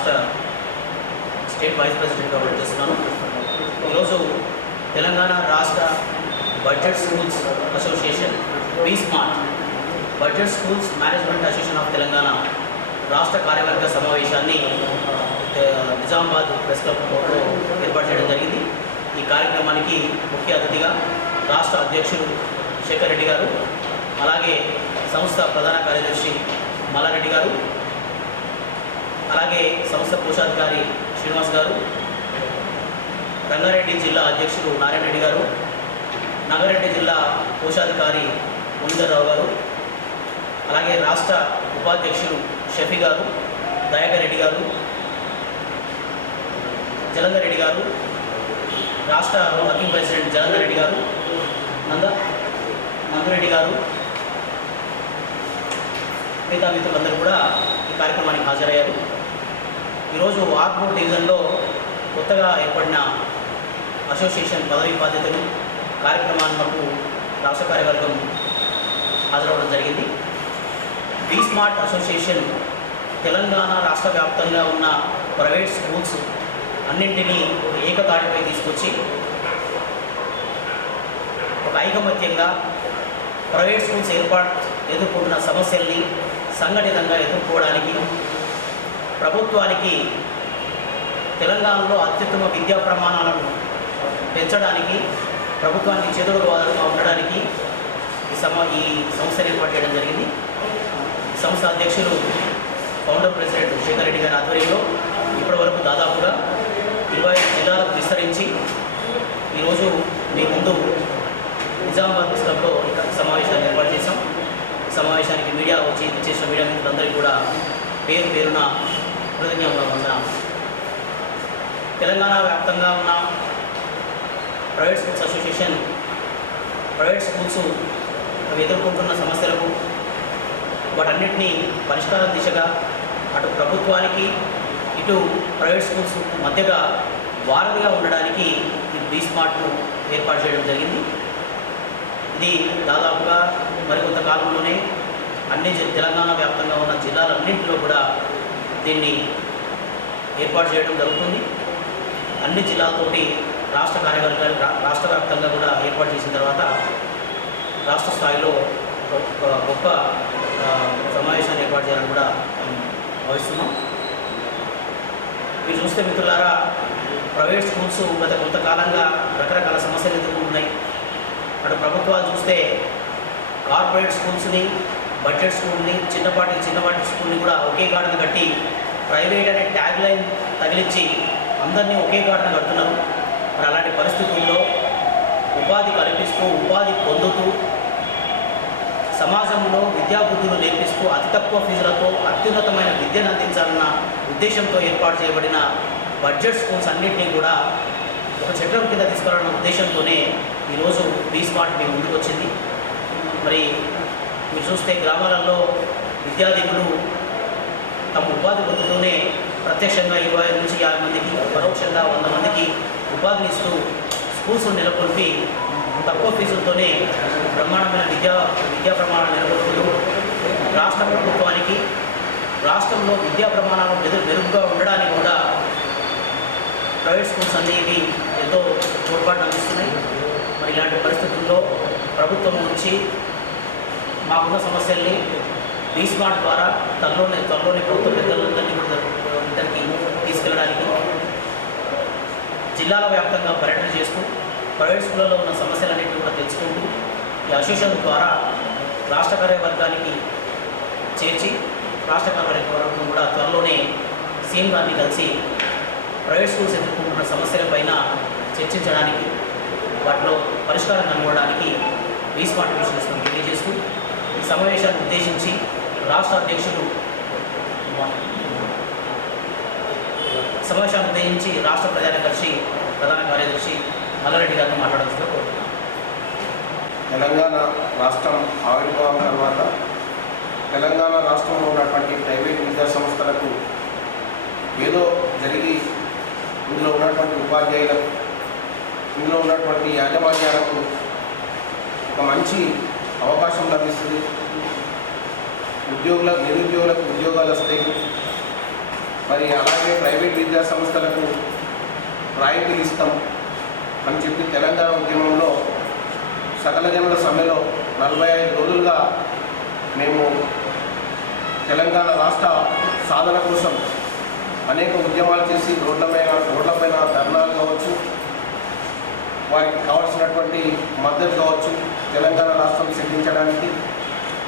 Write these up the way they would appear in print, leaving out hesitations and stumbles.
రాష్ట్ర state vice ప్రెసిడెంట్గా పనిచేస్తున్నాను. ఈరోజు తెలంగాణ రాష్ట్ర బడ్జెట్ స్కూల్స్ అసోసియేషన్ బీస్మార్ట్ budget schools management association of Telangana రాష్ట్ర కార్యవర్గ సమావేశాన్ని నిజామాబాద్ ప్రెస్ క్లబ్లో ఏర్పాటు చేయడం జరిగింది. ఈ కార్యక్రమానికి ముఖ్య అతిథిగా రాష్ట్ర అధ్యక్షులు శేఖర్ రెడ్డి గారు, అలాగే సంస్థ ప్రధాన కార్యదర్శి మల్లారెడ్డి గారు, అలాగే సంస్థ కోశాధికారి శ్రీనివాస్ గారు, రంగారెడ్డి జిల్లా అధ్యక్షులు నారాయణ రెడ్డి గారు, నగరెడ్డి జిల్లా కోశాధికారి మునిందర్రావు గారు, అలాగే రాష్ట్ర ఉపాధ్యక్షులు షఫీ గారు, దయాకర్ రెడ్డి గారు, జలంధర్ రెడ్డి గారు, రాష్ట్ర వర్కింగ్ ప్రెసిడెంట్ జలంధర్ రెడ్డి గారు, నందురెడ్డి గారు, మిగతా మిత్రులందరూ కూడా ఈ కార్యక్రమానికి హాజరయ్యారు. ఈరోజు ఆర్మూర్ డివిజన్లో కొత్తగా ఏర్పడిన అసోసియేషన్ పదవి బాధ్యతలు కార్యక్రమాలకు రాష్ట్ర కార్యవర్గం హాజరవడం జరిగింది. బీస్మార్ట్ అసోసియేషన్ తెలంగాణ రాష్ట్ర వ్యాప్తంగా ఉన్న ప్రైవేట్ స్కూల్స్ అన్నింటినీ ఏకతాటిపై తీసుకొచ్చి ఒక ఐకమత్యంగా ప్రైవేట్ స్కూల్స్ ఎదుర్కొంటున్న సమస్యల్ని సంఘటితంగా ఎదుర్కోవడానికి, ప్రభుత్వానికి తెలంగాణలో అత్యుత్తమ విద్యా ప్రమాణాలను పెంచడానికి, ప్రభుత్వానికి చేదుడుగా ఉండడానికి ఈ సంస్థను ఏర్పాటు చేయడం జరిగింది. సంస్థ అధ్యక్షులు ఫౌండర్ ప్రెసిడెంట్ శేఖర్ రెడ్డి గారి ఆధ్వర్యంలో ఇప్పటివరకు దాదాపుగా 20 జిల్లాలకు విస్తరించి ఈరోజు మీ ముందు నిజామాబాద్ ప్రెస్ క్లబ్లో సమావేశాన్ని ఏర్పాటు చేశాం. సమావేశానికి మీడియా చేసిన మీడియా మిత్రులందరికీ కూడా పేరున కృతజ్ఞతగా ఉన్నాం. తెలంగాణ వ్యాప్తంగా ఉన్న private schools association private schools ఎదుర్కొంటున్న సమస్యలకు వాటన్నిటినీ పరిష్కారం దిశగా అటు ప్రభుత్వానికి ఇటు ప్రైవేట్ స్కూల్స్ మధ్యగా వారధిగా ఉండడానికి ఈ బీస్మార్ట్ను ఏర్పాటు చేయడం జరిగింది. ఇది దాదాపుగా మరికొంత కాలంలోనే తెలంగాణ వ్యాప్తంగా ఉన్న జిల్లాలన్నింటిలో కూడా దీన్ని ఏర్పాటు చేయడం జరుగుతుంది. అన్ని జిల్లాలతోటి రాష్ట్ర కార్యవర్గాలు రాష్ట్ర వ్యాప్తంగా కూడా ఏర్పాటు చేసిన తర్వాత రాష్ట్ర స్థాయిలో గొప్ప సమావేశాన్ని ఏర్పాటు చేయాలని కూడా భావిస్తున్నాం. మీరు చూస్తే మిత్రులారా, ప్రైవేట్ స్కూల్స్ గత కొంతకాలంగా రకరకాల సమస్యలు ఎదుర్కొంటున్నాయి. అటు ప్రభుత్వాలు చూస్తే కార్పొరేట్ స్కూల్స్ని, బడ్జెట్ స్కూల్ని, చిన్నపాటి స్కూల్ని కూడా ఒకే గాడిన కట్టి ప్రైవేట్ అనే ట్యాగ్ లైన్ తగిలించి అందరినీ ఒకే గాడిన కడుతున్నారు. మరి అలాంటి పరిస్థితుల్లో ఉపాధి కల్పిస్తూ, ఉపాధి పొందుతూ, సమాజంలో విద్యాబుద్ధులు నేర్పిస్తూ అతి తక్కువ ఫీజులతో అత్యున్నతమైన విద్యను అందించాలన్న ఉద్దేశంతో ఏర్పాటు చేయబడిన బడ్జెట్ స్కూల్స్ అన్నింటినీ కూడా ఒక చట్రం కింద తీసుకురావాలన్న ఉద్దేశంతోనే ఈరోజు బీస్మార్ట్ మీ ముందుకు వచ్చింది. మరి మీరు చూస్తే గ్రామాలలో విద్యార్థులు తమ ఉపాధి పొందుతూనే ప్రత్యక్షంగా 25 నుంచి 50 మందికి, పరోక్షంగా 100 మందికి ఉపాధిని ఇస్తూ స్కూల్స్ నెలకొల్పి తక్కువ ఫీజులతోనే బ్రహ్మాండమైన విద్యా ప్రమాణాలు నెలకొల్పుతూ రాష్ట్ర ప్రభుత్వానికి రాష్ట్రంలో విద్యా ప్రమాణాలు మెరుగుగా ఉండడానికి కూడా ప్రైవేట్ స్కూల్స్ అనేవి ఎంతో తోడ్పాటు అందిస్తున్నాయి. మరి ఇలాంటి పరిస్థితుల్లో ప్రభుత్వం నుంచి మాకున్న సమస్యల్ని బీస్మార్ట్ ద్వారా త్వరలోనే ప్రభుత్వ పెద్దలందరినీ కూడా ఇద్దరికి తీసుకెళ్ళడానికి జిల్లాల వ్యాప్తంగా పర్యటన చేస్తూ ప్రైవేట్ స్కూళ్ళలో ఉన్న సమస్యలన్నింటినీ కూడా తెలుసుకుంటూ ఈ అసోసియేషన్ ద్వారా రాష్ట్ర కార్యవర్గానికి చేర్చి రాష్ట్ర కార్యవర్గం కూడా త్వరలోనే సీఎం గారిని కలిసి ప్రైవేట్ స్కూల్స్ ఎదుర్కొంటున్న సమస్యలపైన చర్చించడానికి, వాటిలో పరిష్కారం కనుగొనడానికి బీస్మార్ట్ మిషన్ తెలియజేస్తూ ఈ సమావేశాన్ని ఉద్దేశించి రాష్ట్ర అధ్యక్షులు రాష్ట్ర ప్రధాన కార్యదర్శి మల్లారెడ్డి గారిని మాట్లాడాల్సిందిగా కోరుతున్నాను. తెలంగాణ రాష్ట్రం ఆవిర్భావం తర్వాత తెలంగాణ రాష్ట్రంలో ఉన్నటువంటి ప్రైవేట్ విద్యా సంస్థలకు ఏదో జరిగి ఇందులో ఉన్నటువంటి ఉపాధ్యాయులకు, ఇందులో ఉన్నటువంటి యాజమాన్యాలకు ఒక మంచి అవకాశం లభిస్తుంది. నిరుద్యోగులకు ఉద్యోగాలు వస్తాయి. మరి అలాగే ప్రైవేట్ విద్యా సంస్థలకు రాయితీలు ఇస్తాం అని చెప్పి తెలంగాణ ఉద్యమంలో సకల జనుల సమ్మెలో 45 రోజులుగా మేము తెలంగాణ రాష్ట్ర సాధన కోసం అనేక ఉద్యమాలు చేసి రోడ్లపైన ధర్నాలు కావచ్చు, వారికి కావాల్సినటువంటి మద్దతు కావచ్చు, తెలంగాణ రాష్ట్రం సిద్ధించడానికి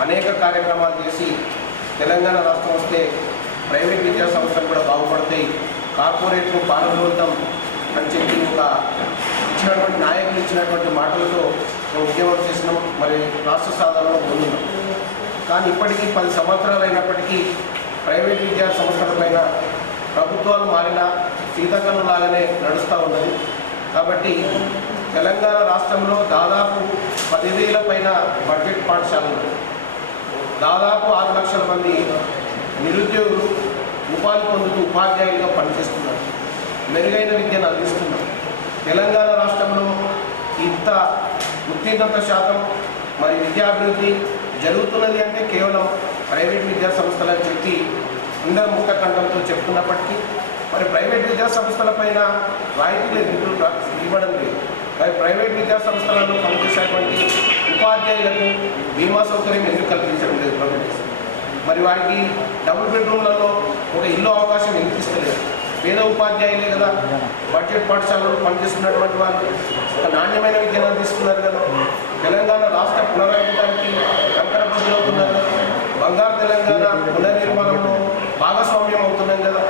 అనేక కార్యక్రమాలు చేసి తెలంగాణ రాష్ట్రం వస్తే ప్రైవేట్ విద్యా సంస్థలు కూడా బాగుపడతాయి, కార్పొరేట్లు పాల్గొంటాం అని చెప్పి ఇచ్చినటువంటి నాయకులు ఇచ్చినటువంటి మాటలతో ఉద్యమం చేసినాం. మరి రాష్ట్ర సాధనలో ముందున్నాం. కానీ ఇప్పటికీ 10 సంవత్సరాలు అయినప్పటికీ ప్రైవేట్ విద్యా సంస్థలపైన ప్రభుత్వాలు మారినా సీతకన్నులాగానే నడుస్తూ ఉన్నది. కాబట్టి తెలంగాణ రాష్ట్రంలో దాదాపు 10,000 పైన బడ్జెట్ పాఠశాలలు, దాదాపు 6 లక్షల మంది నిరుద్యోగులు ఉపాధి పొందుతూ ఉపాధ్యాయులుగా పనిచేస్తున్నారు, మెరుగైన విద్యను అందిస్తున్నారు. తెలంగాణ రాష్ట్రంలో ఇంత ఉత్తీర్ణత శాతం మరి విద్యాభివృద్ధి జరుగుతున్నది అంటే కేవలం ప్రైవేట్ విద్యా సంస్థలని చెప్పి అందరూ ముక్తకంఠంతో చెప్తున్నప్పటికీ మరి ప్రైవేట్ విద్యా సంస్థలపైన రాయితీలు ఇవ్వడం లేదు. మరి ప్రైవేట్ విద్యా సంస్థలలో పనిచేసేటువంటి ఉపాధ్యాయులకు బీమా సౌకర్యం ఎందుకు కల్పించడం లేదు ప్రభుత్వం? మరి వారికి డబుల్ బెడ్రూమ్లలో ఒక ఇల్లు అవకాశం ఎందుకు ఇస్తలేదు? పేద ఉపాధ్యాయులే కదా బడ్జెట్ పాఠశాలలో పనిచేస్తున్నటువంటి వాళ్ళు ఒక నాణ్యమైన విద్యను అందిస్తున్నారు కదా. తెలంగాణ రాష్ట్ర పునరాభివృద్ధికి కంకరబద్దులవుతున్నారు కదా. బంగారు తెలంగాణ పునర్నిర్మాణంలో భాగస్వామ్యం అవుతున్నాం కదా.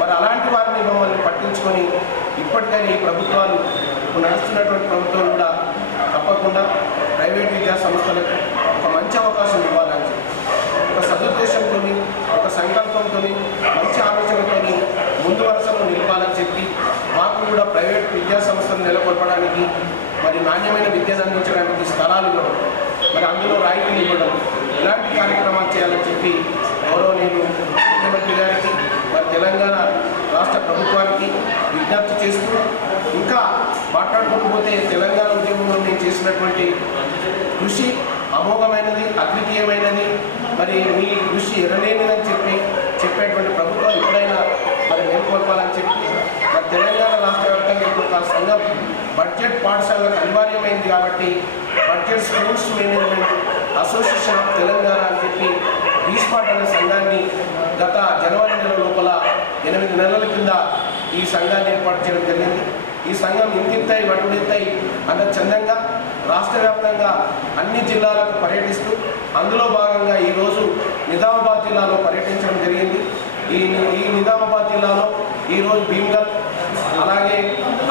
మరి అలాంటి వారిని మమ్మల్ని పట్టించుకొని ఇప్పటికైనా ఈ ప్రభుత్వాలు నడుస్తున్నటువంటి ప్రభుత్వాలు కూడా తప్పకుండా ప్రైవేట్ విద్యా సంస్థలకు ఒక మంచి అవకాశం ఇవ్వాలని చెప్పి ఒక సదుద్దేశంతో ఒక సంకల్పంతో మంచి ఆలోచనతో ముందు వరుసలో నిలపాలని చెప్పి మాకు కూడా ప్రైవేట్ విద్యా సంస్థలు నెలకొల్పడానికి మరి నాణ్యమైన విద్యను అందించడానికి స్థలాలు ఇవ్వడం, మరి అందులో రాయితీలు ఇవ్వడం, ఇలాంటి కార్యక్రమాలు చేయాలని చెప్పి గౌరవనీయులు ముఖ్యమంత్రి గారికి మరి తెలంగాణ రాష్ట్ర ప్రభుత్వానికి విజ్ఞప్తి చేస్తూ ఇంకా మాట్లాడుకోకపోతే తెలంగాణ ఉద్యమంలో నేను చేసినటువంటి కృషి అమోఘమైనది, అద్వితీయమైనది, మరి మీ కృషి ఎనలేనిదని చెప్పేటువంటి ప్రభుత్వం ఎప్పుడైనా మరి మేల్కొల్పాలని చెప్పి మరి తెలంగాణ రాష్ట్ర వ్యాప్తంగా ఇప్పుడు ఒక సంఘం బడ్జెట్ పాఠశాలకు అనివార్యమైంది కాబట్టి budget schools management association of Telangana అని చెప్పి ఈస్పాట్ అనే సంఘాన్ని గత జనవరి నెల లోపల 8 నెలల కింద ఈ సంఘాన్ని ఏర్పాటు చేయడం జరిగింది. ఈ సంఘం ఇంతింతాయి వటుడింతాయి అన్న చందంగా రాష్ట్ర వ్యాప్తంగా అన్ని జిల్లాలకు పర్యటిస్తూ అందులో భాగంగా ఈరోజు నిజామాబాద్ జిల్లాలో పర్యటించడం జరిగింది. ఈ నిజామాబాద్ జిల్లాలో ఈరోజు భీమ్గల్ అలాగే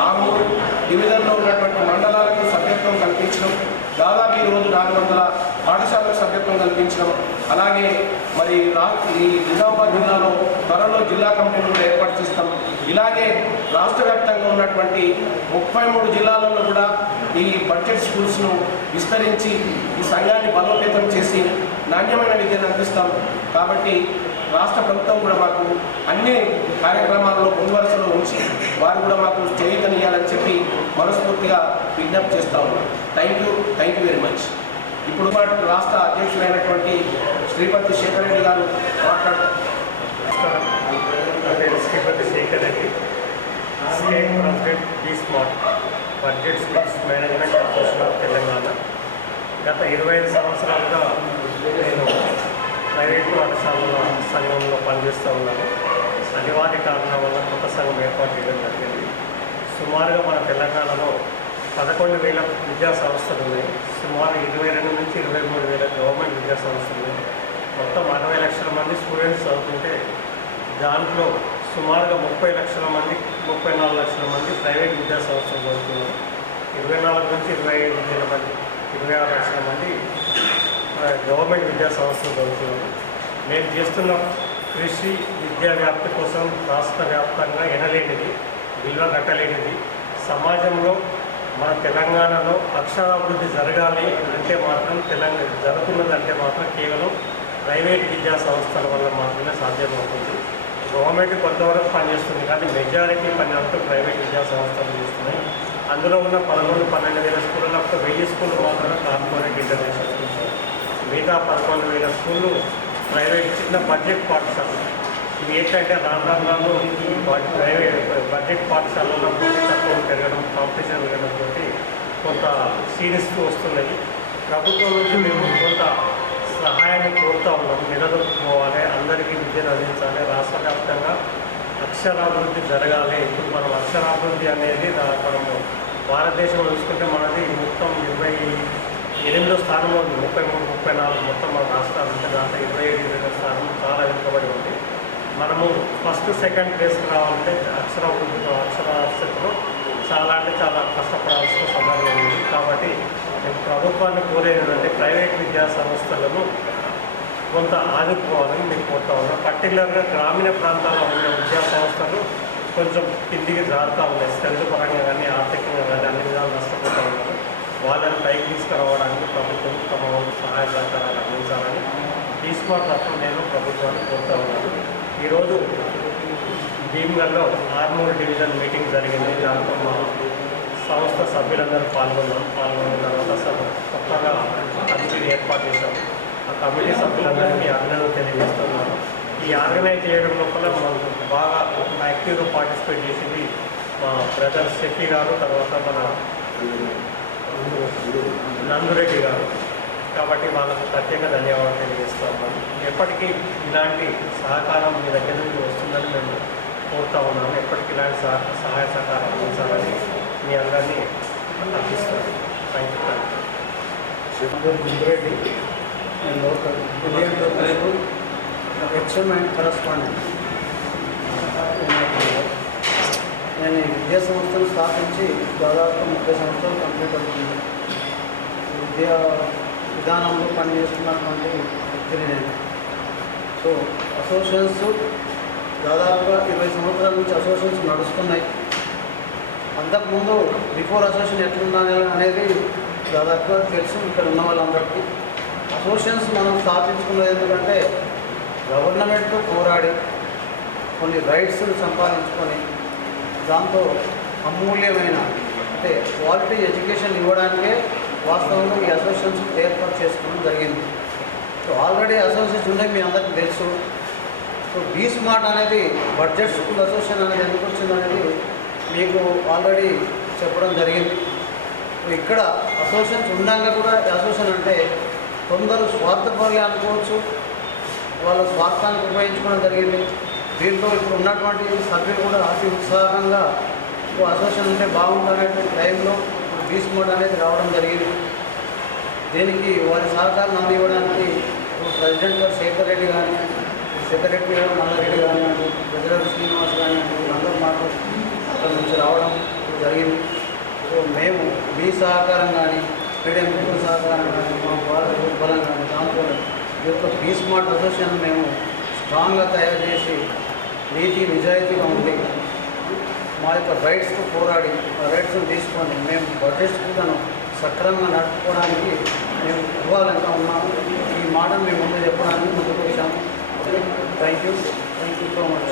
ఆర్మూరు డివిజన్లో ఉన్నటువంటి మండలాలకు సభ్యత్వం కల్పించడం, దాదాపు ఈరోజు 400 పాఠశాలకు సభ్యత్వం కల్పించడం, అలాగే మరి ఈ నిజామాబాద్ జిల్లాలో త్వరలో జిల్లా కమిటీలు కూడా ఏర్పాటు చేస్తాం. ఇలాగే రాష్ట్ర వ్యాప్తంగా ఉన్నటువంటి 33 జిల్లాలలో కూడా ఈ బడ్జెట్ స్కూల్స్ను విస్తరించి ఈ సంఘాన్ని బలోపేతం చేసి నాణ్యమైన విద్యను అందిస్తాం. కాబట్టి రాష్ట్ర ప్రభుత్వం కూడా మాకు అన్ని కార్యక్రమాల్లో ముందు వరుసలో ఉంచి వారు కూడా మాకు చేయూతనియాలని చెప్పి మనస్ఫూర్తిగా విజ్ఞప్తి చేస్తా ఉన్నాం. Thank you very much. ఇప్పుడు రాష్ట్ర అధ్యక్షులైనటువంటి శ్రీపతి శేఖర్ రెడ్డి గారు మాట్లాడుతారు. శ్రీపతి శేఖర్ రెడ్డి, స్టేట్ ప్రెసిడెంట్ ఈస్పాట్ budget schools management association of Telangana. గత 25 సంవత్సరాలుగా నేను ప్రైవేట్ పాఠశాలల సంఘంలో పనిచేస్తూ ఉన్నాను. అనివార్య కారణం వల్ల కొత్త సంఘం ఏర్పాటు చేయడం జరిగింది. సుమారుగా మన తెలంగాణలో 11,000 విద్యా సంస్థలు ఉన్నాయి. సుమారు 22 నుంచి 23,000 గవర్నమెంట్ విద్యా సంస్థలు ఉన్నాయి. మొత్తం 60 లక్షల మంది స్టూడెంట్స్ చదువుతుంటే దాంట్లో సుమారుగా 30 లక్షల మంది 34 లక్షల మంది ప్రైవేట్ విద్యా సంస్థలు చదువుతున్నారు. 24 నుంచి 25,000 మంది 26 లక్షల మంది గవర్నమెంట్ విద్యా సంస్థలు చదువుతున్నారు. మేము చేస్తున్న కృషి విద్యా వ్యాప్తి కోసం రాష్ట్ర వ్యాప్తంగా ఎనలేనిది, విలువ కట్టలేనిది. సమాజంలో మన తెలంగాణలో అక్షరాభివృద్ధి జరగాలి అంటే మాత్రం జరుగుతున్నదంటే మాత్రం కేవలం ప్రైవేట్ విద్యా సంస్థల వల్ల మాత్రమే సాధ్యమవుతుంది. గవర్నమెంట్ కొంతవరకు పనిచేస్తుంది కానీ మెజారిటీ పని అంటూ ప్రైవేట్ విద్యా సంస్థలు చేస్తున్నాయి. అందులో ఉన్న 11-12,000 స్కూళ్ళలో 1000 స్కూళ్ళు మాత్రమే కార్పొరేట్ ఇంటర్నేషనల్ స్కూల్స్, మిగతా 11,000 స్కూళ్ళు ప్రైవేట్ చిన్న బడ్జెట్ పాఠశాలలు. ఇవి ఏంటంటే రాను బడ్జెట్ పాఠశాలలో పోటీ తక్కువ పెరగడం, కాంపిటీషన్ పెరగడంతో కొంత క్షీణిస్తూ వస్తున్నాయి. ప్రభుత్వం నుంచి మేము కొంత సహాయాన్ని కోరుతూ ఉన్నాం. నిలదొక్కుకోవాలి, అందరికీ విద్యను అందించాలి, రాష్ట్ర వ్యాప్తంగా అక్షరాభివృద్ధి జరగాలి. ఇప్పుడు మనం అక్షరాభివృద్ధి అనేది మనము భారతదేశంలో చూసుకుంటే మనది మొత్తం 28వ స్థానంలో ఉంది. 33, 34 మొత్తం మన రాష్ట్రాలు అంటే దాంట్లో 27 స్థానం చాలా వెనుకబడి ఉంది. మనము ఫస్ట్ సెకండ్ ప్లేస్కి రావాలంటే అక్షరాస్యతలో చాలా అంటే చాలా కష్టపడాల్సిన సందర్భం ఉంది. కాబట్టి మేము ప్రభుత్వాన్ని కోరేది ఏంటంటే ప్రైవేట్ విద్యా సంస్థలను కొంత ఆదుకోవాలని మేము కోరుతా ఉన్నాం. పర్టికులర్గా గ్రామీణ ప్రాంతాల్లో ఉన్న విద్యా సంస్థలు కొంచెం కిందికి జారుతూ ఉన్నాయి. స్ట్రెంత్ పరంగా కానీ ఆర్థికంగా కానీ అన్ని విధాలు నష్టపోతూ ఉన్నారు. వాళ్ళని పైకి తీసుకురావడానికి ప్రభుత్వం తమ సహాయ సహకారాలు అందించాలని స్మార్ట్ తప్ప నేను ప్రభుత్వాన్ని కోరుతూ ఉన్నాను. ఈరోజు భీమ్గల్లో ఆర్మూర్ డివిజన్ మీటింగ్ జరిగింది. దాంట్లో మా సంస్థ సభ్యులందరూ పాల్గొన్న తర్వాత కొత్తగా కమిటీని ఏర్పాటు చేశాము. ఆ కమిటీ సభ్యులందరికీ అభినందనలు తెలియజేస్తున్నాను. ఈ ఆర్గనైజ్ చేయడం లోపల మనం బాగా యాక్టివ్గా పార్టిసిపేట్ చేసింది మా బ్రదర్ షెఫీ గారు, తర్వాత మన నందురెడ్డి గారు. కాబట్టి వాళ్ళకు ప్రత్యేక ధన్యవాదాలు తెలియజేస్తున్నాను. ఎప్పటికీ ఇలాంటి సహకారం మీ దగ్గర నుంచి వస్తుందని మేము కోరుతా ఉన్నాము. ఎప్పటికీ ఇలాంటి సహాయ సహకారం అందించాలని మీ అందరినీ అర్థిస్తాను. Thank you. Nandureddy local HM and correspondent. నేను ఈ విద్యా సంస్థను స్థాపించి దాదాపు 30 సంవత్సరాలు కంప్లీట్ అవుతుంది. విద్యా విధానంలో పనిచేస్తున్నటువంటి వ్యక్తిని నేను. సో అసోసియేషన్స్ దాదాపుగా 20 సంవత్సరాల నుంచి అసోసియేషన్స్ నడుస్తున్నాయి. అంతకుముందు బిఫోర్ అసోసియేషన్ ఎట్లుండాలి అనేది దాదాపుగా తెలుసు ఇక్కడ ఉన్న వాళ్ళందరికీ. అసోసియేషన్స్ మనం స్థాపించుకున్నది ఎందుకంటే గవర్నమెంట్తో పోరాడి కొన్ని రైట్స్ సంపాదించుకొని దాంతో అమూల్యమైన అంటే క్వాలిటీ ఎడ్యుకేషన్ ఇవ్వడానికే వాస్తవంగా ఈ అసోసియేషన్స్ ఏర్పాటు చేసుకోవడం జరిగింది. సో ఆల్రెడీ అసోసియేషన్ ఉండే మీ అందరికీ తెలుసు. సో స్మార్ట్ అనేది బడ్జెట్ స్కూల్ అసోసియేషన్ అనేది ఎందుకు వచ్చింది అనేది మీకు ఆల్రెడీ చెప్పడం జరిగింది. ఇక్కడ అసోసియేషన్స్ ఉండగా కూడా అసోసియేషన్ అంటే కొందరు స్వార్థపరులే అనుకోవచ్చు, వాళ్ళ స్వార్థానికి ఉపయోగించుకోవడం జరిగింది. దీంట్లో ఇప్పుడు ఉన్నటువంటి సభ్యులు కూడా అతి ఉత్సాహంగా అసోసియేషన్ ఉంటే బాగుందనేటువంటి టైంలో స్మార్ట్ అనేది రావడం జరిగింది. దీనికి వారి సహకారం అందివ్వడానికి ప్రెసిడెంట్ గారు శేఖర్ రెడ్డి కానీ, సెక్రటరీ గారు నల్లరెడ్డి కానివ్వండి, గజరాజు శ్రీనివాస్ కానివ్వండి, వీళ్ళందరూ మాకు అక్కడ నుంచి రావడం జరిగింది. సో మేము మీ సహకారం కానీ, మీడియం మిత్రుల సహకారం కానీ, మా వాళ్ళ బలం కానీ దాంతో ఈ యొక్క స్మార్ట్ అసోసియేషన్ మేము స్ట్రాంగ్గా తయారు చేసి నీతి నిజాయితీగా ఉండి మా యొక్క రైట్స్తో పోరాడి ఆ రైట్స్ను తీసుకొని మేము బడ్జెట్ స్కూళ్ళను సక్రమంగా నడుపుకోవడానికి మేము ఇవ్వాలంటా ఉన్నాము. ఈ మాటను మేము ముందు చెప్పడానికి ముందుకు వచ్చాము. Thank you so much.